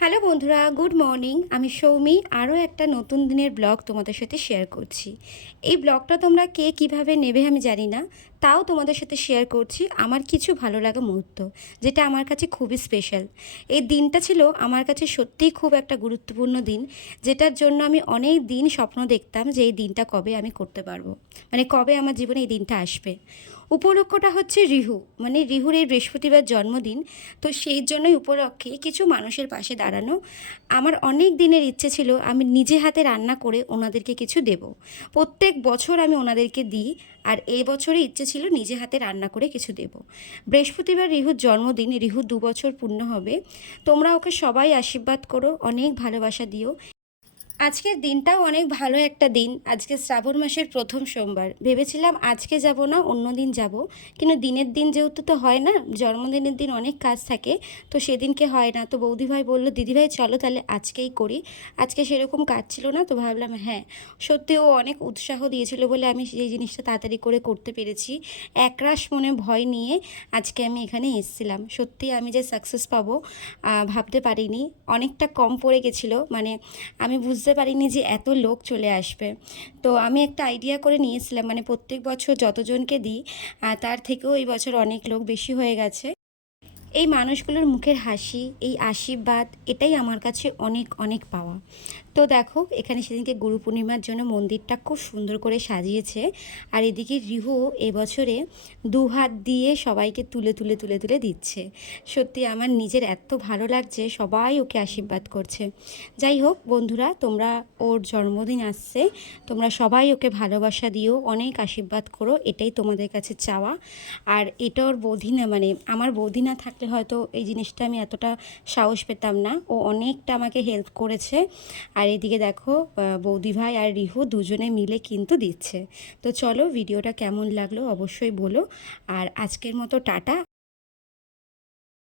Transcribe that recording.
Hello বন্ধুরা, good morning. আমি সৌমি আরও একটা নতুন দিনের ব্লগ তোমাদের সাথে শেয়ার করছি। এই ব্লগটা তোমরা কে কিভাবে নেবে আমি জানি না, তাও তোমাদের সাথে শেয়ার করছি আমার কিছু ভালো লাগা মুহূর্ত, যেটা আমার কাছে খুবই স্পেশাল। এই দিনটা ছিল আমার কাছে সত্যিই খুব একটা গুরুত্বপূর্ণ দিন, যেটার জন্য আমি অনেক দিন স্বপ্ন দেখতাম যে এই দিনটা কবে আমি করতে পারবো, মানে কবে আমার জীবনে এই দিনটা আসবে। উপলক্ষটা হচ্ছে রিহু, মানে রিহুর এই বৃহস্পতিবার জন্মদিন। তো সেই জন্যই উপলক্ষে কিছু মানুষের পাশে দাঁড়ানো। আমার অনেক দিনের ইচ্ছে ছিল আমি নিজে হাতে রান্না করে ওনাদেরকে কিছু দেব। প্রত্যেক বছর আমি ওনাদেরকে দিই, আর এই বছরই ইচ্ছে ছিল নিজে হাতে রান্না করে কিছু দেব। বৃহস্পতিবার রিহুর জন্মদিন, রিহু 2 বছর পূর্ণ হবে। তোমরা ওকে সবাই আশীর্বাদ করো, অনেক ভালোবাসা দিও। আজকের দিনটাও অনেক ভালো একটা দিন। আজকে শ্রাবণ মাসের প্রথম সোমবার। ভেবেছিলাম আজকে যাব না, অন্য দিন যাব, কিন্তু দিনের দিন যেহেতু তো হয় না, জন্মদিনের দিন অনেক কাজ থাকে, তো সেদিনকে হয় না। তো বৌদিভাই বললো, দিদিভাই চলো তাহলে আজকেই করি। আজকে সেরকম কাজ ছিল না, তো ভাবলাম হ্যাঁ, সত্যি ও অনেক উৎসাহ দিয়েছিল বলে আমি সেই জিনিসটা তাড়াতাড়ি করে করতে পেরেছি। একরাশ মনে ভয় নিয়ে আজকে আমি এখানে এসেছিলাম। সত্যি আমি যে সাকসেস পাবো ভাবতে পারিনি। অনেকটা কম পড়ে গেছিলো, মানে আমি বুঝতে পারিনি যে এত লোক চলে আসবে। তো আমি একটা আইডিয়া করে নিয়েছিলাম, মানে প্রত্যেক বছর যতজনকে দিই তার থেকেও এই বছর অনেক লোক বেশি হয়ে গেছে। এই মানুষগুলোর মুখের হাসি, এই আশীর্বাদ, এটাই আমার কাছে অনেক অনেক পাওয়া। তো দেখো, এখানে সেদিনকে গুরু পূর্ণিমার জন্য মন্দিরটা খুব সুন্দর করে সাজিয়েছে। আর এদিকে রিহু এবছরে 2 হাত দিয়ে সবাইকে তুলে তুলে তুলে তুলে দিচ্ছে। সত্যি আমার নিজের এত ভালো লাগছে, সবাই ওকে আশীর্বাদ করছে। যাই হোক বন্ধুরা, তোমরা, ওর জন্মদিন আসছে, তোমরা সবাই ওকে ভালোবাসা দিও, অনেক আশীর্বাদ করো, এটাই তোমাদের কাছে চাওয়া। আর এটা ওর বৌদি না, মানে আমার বৌদি না থাকলে হয়তো এই জিনিসটা আমি এতটা সাহস পেতাম না। ও অনেকটা আমাকে হেল্প করেছে। আর এদিকে দেখো, বৌদি ভাই আর রিহু দুজনে মিলে কিন্তু দিচ্ছে। তো চলো, ভিডিওটা কেমন লাগলো অবশ্যই বলো। আর আজকের মতো টাটা,